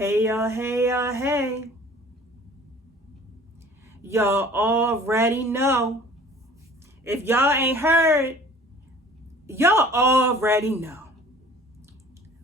Hey y'all, hey y'all, hey. Y'all already know. If y'all ain't heard, y'all already know.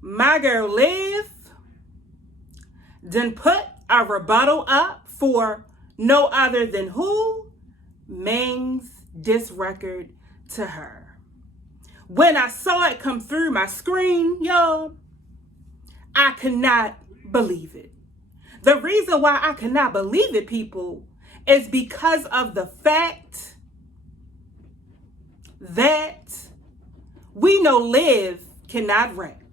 My girl Liv done put a rebuttal up for no other than who? Ming's diss record to her. When I saw it come through my screen, y'all, I could not believe it. The reason why I could not believe it, people, is because of the fact that we know Liv cannot rap,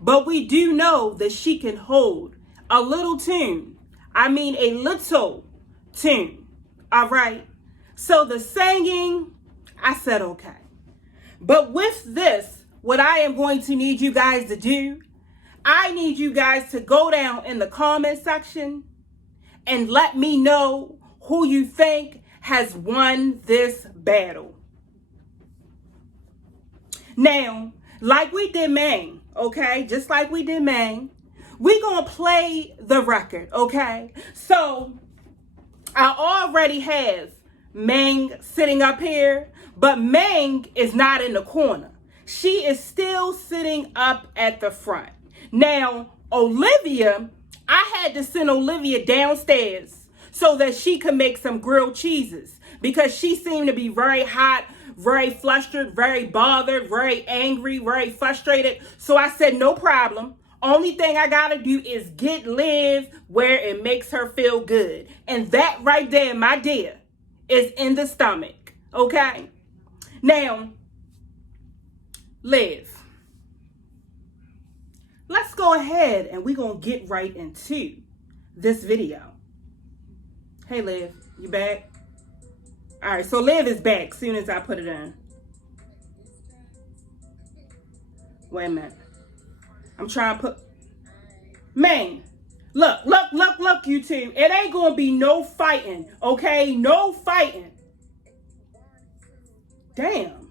but we do know that she can hold a little tune. I mean, a little tune. All right. So the singing, I said, okay. But with this, what I am going to need you guys to do, I need you guys to go down in the comment section and let me know who you think has won this battle. Now, like we did Mang, okay? Just like we did Mang, we gonna play the record, okay? So, I already have Mang sitting up here, but Mang is not in the corner. She is still sitting up at the front. Now, Olivia, I had to send Olivia downstairs so that she could make some grilled cheeses because she seemed to be very hot, very flustered, very bothered, very angry, very frustrated. So I said, no problem. Only thing I gotta do is get Liv where it makes her feel good. And that right there, my dear, is in the stomach. Okay? Now, Liv, let's go ahead and we're gonna get right into this video. Hey Liv, you back? All right, so Liv is back soon as I put it in. Wait a minute. I'm trying to put... Man, look, you two. It ain't going to be no fighting, okay? No fighting. Damn.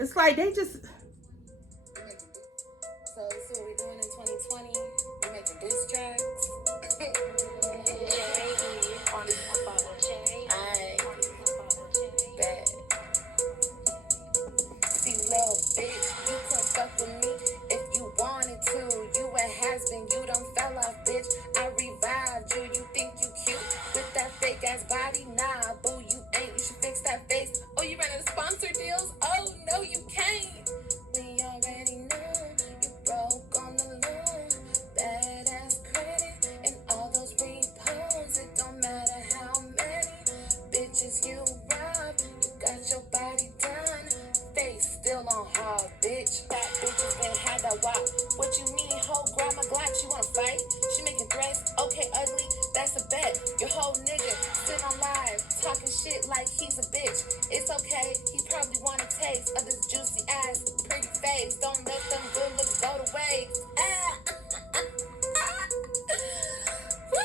It's like they just... So this is what we're doing in 2020. We're making diss tracks. See, little bitch, you could fuck with me if you wanted to. You a has-been, you done fell off, bitch. I revived you. You think you cute with that fake ass body? Nah, boo, you ain't. You should fix that face. Oh, you running sponsor deals? Oh no, you can't. We already know you broke on the low. Badass credit and all those repos. It don't matter how many bitches you rob. You got your body done. Face still on hard, bitch. That bitch has been had that wop. What you mean, ho? Grab my Glock. She wanna fight? She making threats? Okay, ugly. That's a bet. Your whole nigga sitting on live talking shit like he's a bitch. It's okay. He probably want a taste of this juicy ass, pretty face. Don't let them good looks go to waste. Woo!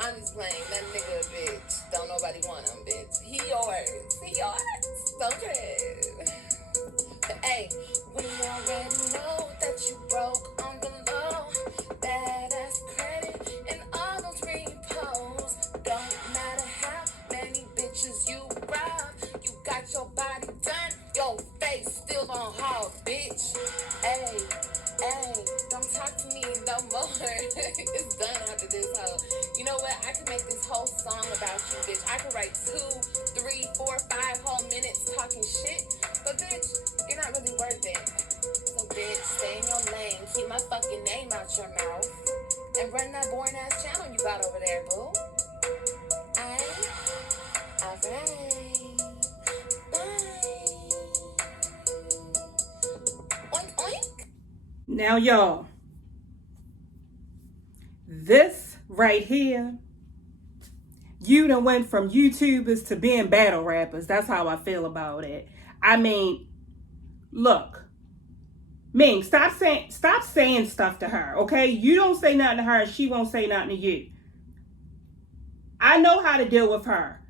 I'm just playing. That nigga a bitch. Don't nobody want him, bitch. He yours. He yours. Okay. But hey, we already know that you broke on the low. Badass credit and all those repos. Don't matter how many bitches you rob. You got your body done. Your face still on hold, bitch. Hey, don't talk to me no more. It's done after this hoe. You know what? I could make this whole song about you, bitch. I could write 2, 3, 4, 5 whole minutes talking shit. But bitch, you're not really worth it. So bitch, stay in your lane. Keep my fucking name out your mouth. And run that boring ass channel you got over there, boo. Alright. Bye. Oink, oink. Now, y'all, this right here, you done went from YouTubers to being battle rappers. That's how I feel about it. I mean, look, Ming, stop saying stuff to her, okay? You don't say nothing to her, and she won't say nothing to you. I know how to deal with her.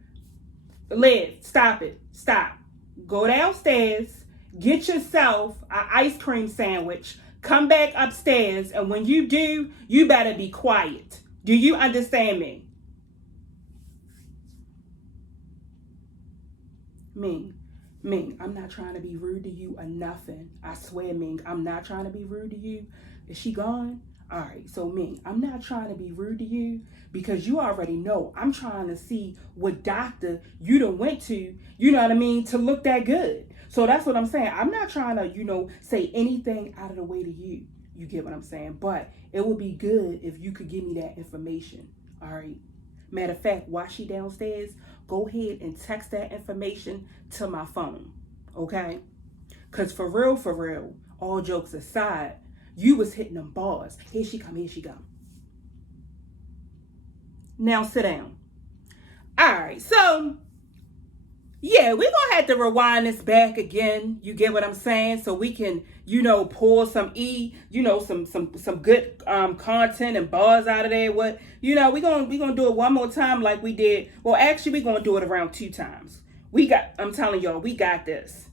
Liv, stop it. Stop. Go downstairs, get yourself an ice cream sandwich, come back upstairs, and when you do, you better be quiet. Do you understand me? Ming, I'm not trying to be rude to you or nothing. I swear, Ming, I'm not trying to be rude to you. Is she gone? All right, so Ming, I'm not trying to be rude to you because you already know I'm trying to see what doctor you done went to, you know what I mean, to look that good. So that's what I'm saying. I'm not trying to, say anything out of the way to you. You get what I'm saying? But it would be good if you could give me that information. All right. Matter of fact, while she downstairs, go ahead and text that information to my phone. Okay? Because for real, all jokes aside, you was hitting them bars. Here she go. Now sit down. All right, so yeah, we're gonna have to rewind this back again. You get what I'm saying? So we can, pull some some good content and bars out of there. What we're gonna do it one more time like we did. Well, actually, we're gonna do it around 2 times. I'm telling y'all, we got this.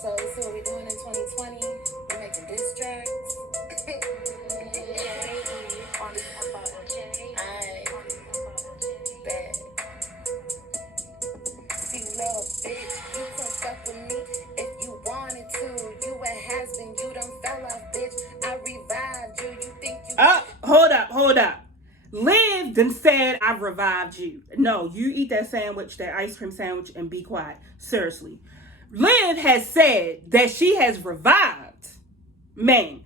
So this is what we doing in 2020. We're making diss tracks. Bad. See, little bitch, you can fuck with me if you wanted to. You a has-been, you done fell off, bitch. I revived you. You think you... Hold up. Liv done said I revived you. No, you eat that sandwich, that ice cream sandwich, and be quiet. Seriously. Liv has said that she has revived Mang.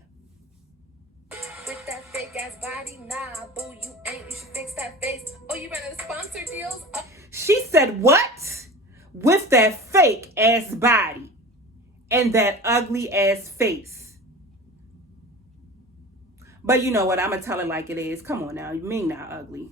With that fake ass body, nah, boo, you ain't. You should fix that face. Oh, you running the sponsor deals? Oh. She said what? With that fake ass body and that ugly ass face. But you know what? I'm gonna tell it like it is. Come on now, you mean not ugly.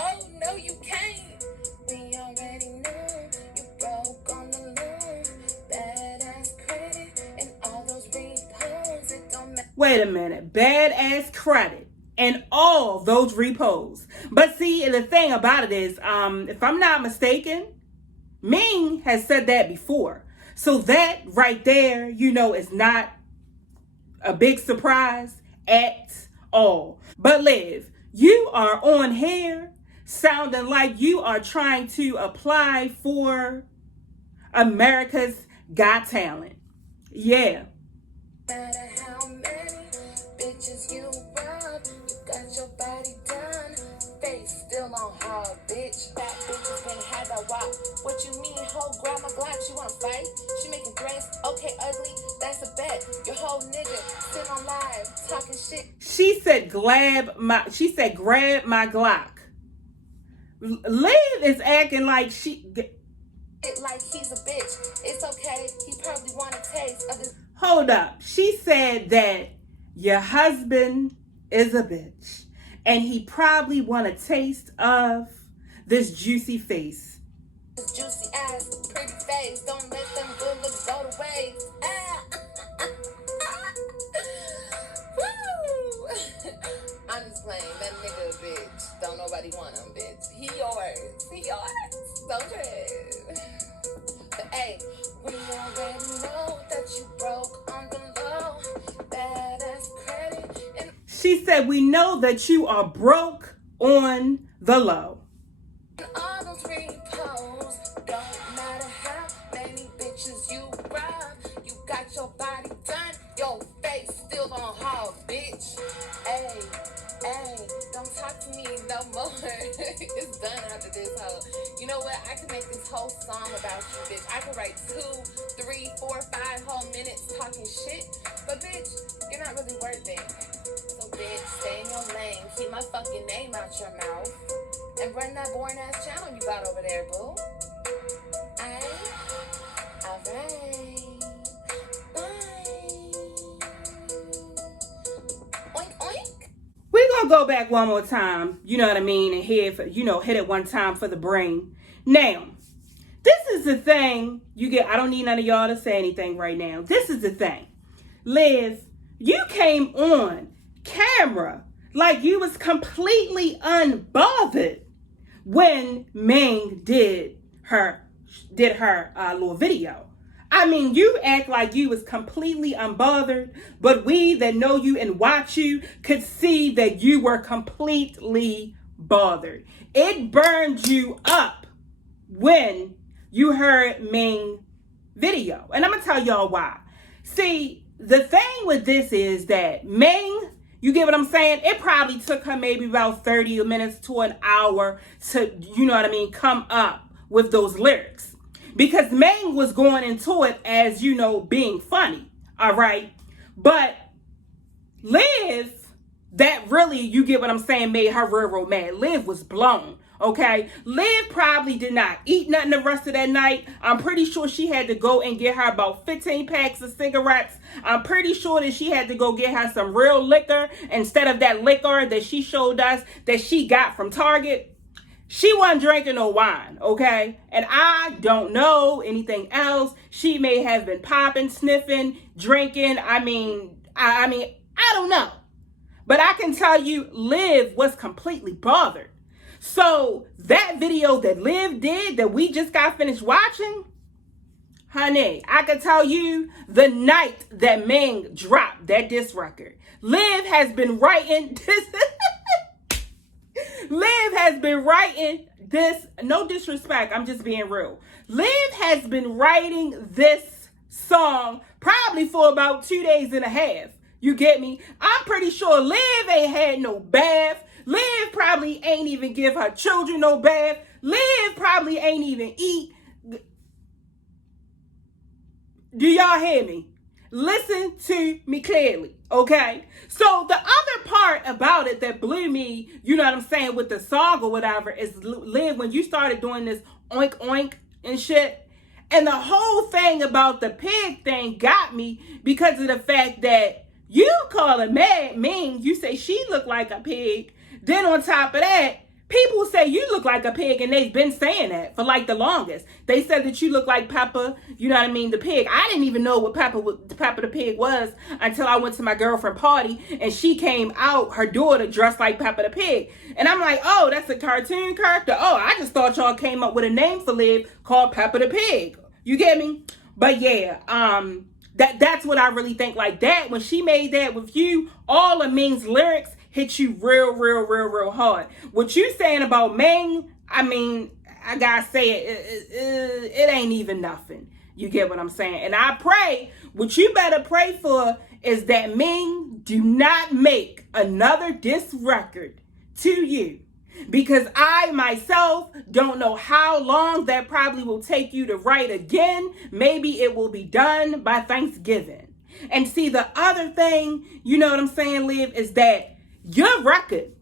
Oh no, you can't. We already know you broke on the loan. Badass credit and all those repos. It don't matter. Wait a minute. Badass credit and all those repos. But see, the thing about it is, if I'm not mistaken, Ming has said that before. So that right there, is not a big surprise at all. But Liv, you are on here sounding like you are trying to apply for America's Got Talent. Yeah. No matter how many bitches you rob, you got your body done. Face still on hard, bitch. That bitch is gonna have that wop. What you mean, hoe? Grab my Glock, she wanna fight? She making threats, okay, ugly, that's a bet. Your whole nigga sit on live, talking shit. She said grab my Glock. Liv is acting like Like he's a bitch. It's okay, he probably want a taste of this. Hold up. She said that your husband is a bitch and he probably want a taste of this juicy face. Juicy ass, pretty face. Don't let them good looks go to waste. Woo! I'm just playing. That nigga a bitch. Don't nobody want him, bitch. He yours. Don't trip. But hey, we already know that you broke on the low. Badass credit and she said we know that you are broke on the low. all those repos. Don't matter how many bitches you rob. You got your body done. Your face still on hard, bitch. Hey, don't talk to me no more. It's done after this hoe. You know what? I could make this whole song about you, bitch. I could write 2, 3, 4, 5 whole minutes talking shit. But bitch, you're not really worth it. So bitch, stay in your lane. Keep my fucking name out your mouth. And run that boring ass channel you got over there, boo. Alright. Oink, oink. We're going to go back one more time, you know what I mean, and hit it one time for the brain. Now, this is the thing I don't need none of y'all to say anything right now. This is the thing. Liz, you came on camera like you was completely unbothered when Mang did her little video. I mean, you act like you was completely unbothered, but we that know you and watch you could see that you were completely bothered. It burned you up when you heard Ming video. And I'm going to tell y'all why. See, the thing with this is that Ming, you get what I'm saying? It probably took her maybe about 30 minutes to an hour to, you know what I mean, come up with those lyrics. Because Ming was going into it as, you know, being funny. All right. But Liv, that really, you get what I'm saying, made her real mad. Liv was blown. Okay. Liv probably did not eat nothing the rest of that night. I'm pretty sure she had to go and get her about 15 packs of cigarettes. I'm pretty sure that she had to go get her some real liquor instead of that liquor that she showed us that she got from Target. She wasn't drinking no wine, okay? And I don't know anything else. She may have been popping, sniffing, drinking. I mean, I don't know. But I can tell you, Liv was completely bothered. So that video that Liv did that we just got finished watching, honey, I can tell you the night that Ming dropped that diss record, Liv has been writing this. Liv has been writing this, no disrespect, I'm just being real. Liv has been writing this song probably for about 2 days and a half. You get me? I'm pretty sure Liv ain't had no bath. Liv probably ain't even give her children no bath. Liv probably ain't even eat. Do y'all hear me? Listen to me clearly, okay? So the other part about it that blew me, you know what I'm saying, with the song or whatever, is Liv, when you started doing this oink oink and shit, and the whole thing about the pig thing got me because of the fact that you call her Ming, you say she looked like a pig. Then on top of that, people say you look like a pig, and they've been saying that for like the longest. They said that you look like Peppa, you know what I mean, the pig. I didn't even know what Peppa the pig was until I went to my girlfriend party, and she came out, her daughter dressed like Peppa the pig. And I'm like, oh, that's a cartoon character? Oh, I just thought y'all came up with a name for Liv called Peppa the pig. You get me? But yeah, that's what I really think. Like that, when she made that with you, all of Ming's lyrics hit you real hard. What you saying about Ming, I mean, I gotta say it ain't even nothing. You get what I'm saying? And I pray, what you better pray for is that Ming do not make another diss record to you. Because I myself don't know how long that probably will take you to write again. Maybe it will be done by Thanksgiving. And see, the other thing, you know what I'm saying, Liv, is that your record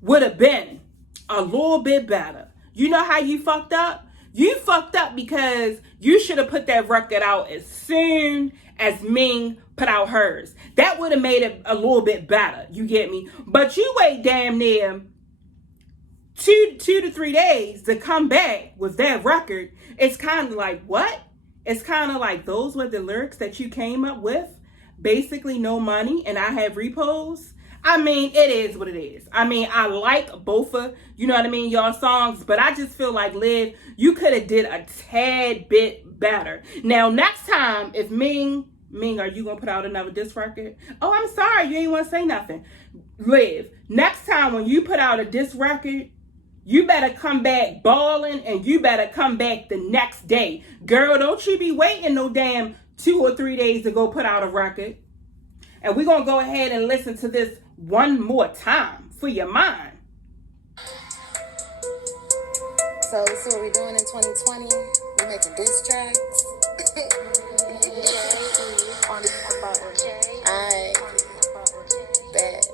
would have been a little bit better. You know how you fucked up? You fucked up because you should have put that record out as soon as Ming put out hers. That would have made it a little bit better. You get me? But you wait damn near two to 3 days to come back with that record. It's kind of like, what? It's kind of like, those were the lyrics that you came up with? Basically no money, and I have repos? I mean, it is what it is. I mean, I like both of, you know what I mean, y'all songs, but I just feel like, Liv, you could have did a tad bit better. Now, next time, if Ming, are you going to put out another diss record? Oh, I'm sorry, you ain't want to say nothing. Liv, next time when you put out a diss record, you better come back balling, and you better come back the next day. Girl, don't you be waiting no damn 2 or 3 days to go put out a record. And we're going to go ahead and listen to this one more time for your mind. So, see what we're doing in 2020? We're making diss tracks. I bet.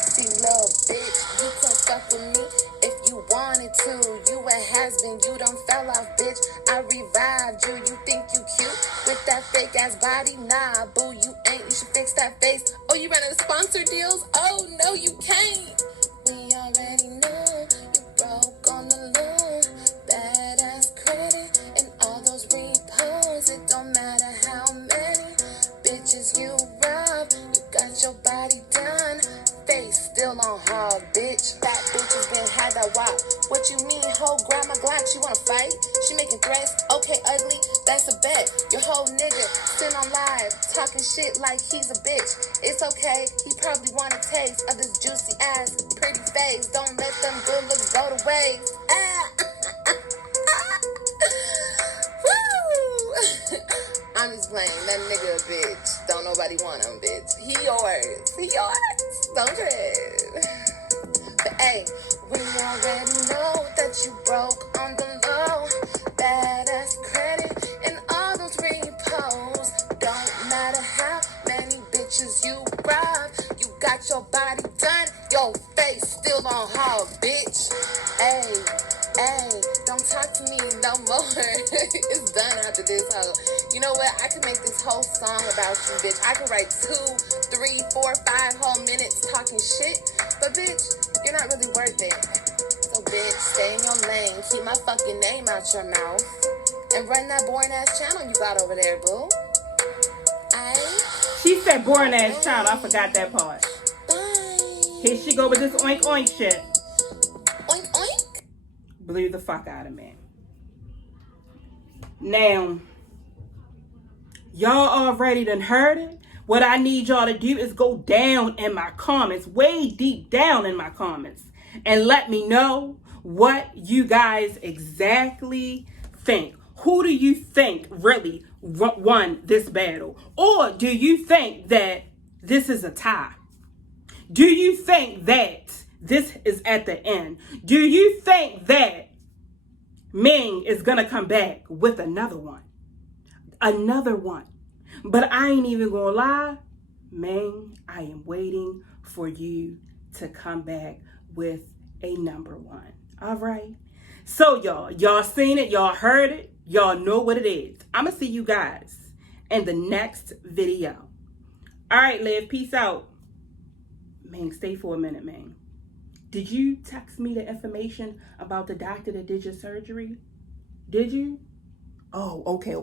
See, little bitch, you can fuck with me if you wanted to. You a has-been, you done fell off, bitch. I revived you, you think you cute with that fake ass body? Nah, boo, you ain't. You should fix that face. Oh, you running sponsor deals? Oh, no, you can't. We already knew you broke on the loom. Badass credit and all those repos. It don't matter how many bitches you rob. You got your body done. Face still on hard, bitch. That bitch has been had that wop. What you mean, whole grandma She wanna fight? She making threats? Okay, ugly, that's a bet. Your whole nigga sitting on live, talking shit like he's a bitch. It's okay, he probably want a taste of this juicy ass, pretty face. Don't let them good looks go to waste. Woo! I'm just playing. That nigga a bitch. Don't nobody want him, bitch. He yours. He yours. Don't trip. But hey, we already know that you broke on the low. Badass credit and all those repos. Don't matter how many bitches you rob. You got your body done. Your face still on hog, bitch. Hey. Hey, don't talk to me no more. It's done after this hoe. You know what? I could make this whole song about you, bitch. I could write 2, 3, 4, 5 whole minutes talking shit. But bitch, you're not really worth it. So bitch, stay in your lane. Keep my fucking name out your mouth. And run that boring ass channel you got over there, boo. She said boring ass channel. I forgot that part. Bye. Here she go with this oink oink shit. Oink oink. Blew the fuck out of me. Now, y'all already done heard it. What I need y'all to do is go down in my comments, way deep down in my comments, and let me know what you guys exactly think. Who do you think really won this battle? Or do you think that this is a tie? Do you think that this is at the end? Do you think that Ming is going to come back with another one? Another one. But I ain't even going to lie. Ming, I am waiting for you to come back with a number one. All right? So y'all seen it. Y'all heard it. Y'all know what it is. I'm going to see you guys in the next video. All right, Liv. Peace out. Ming, stay for a minute, Ming. Did you text me the information about the doctor that did your surgery? Did you? Oh, okay.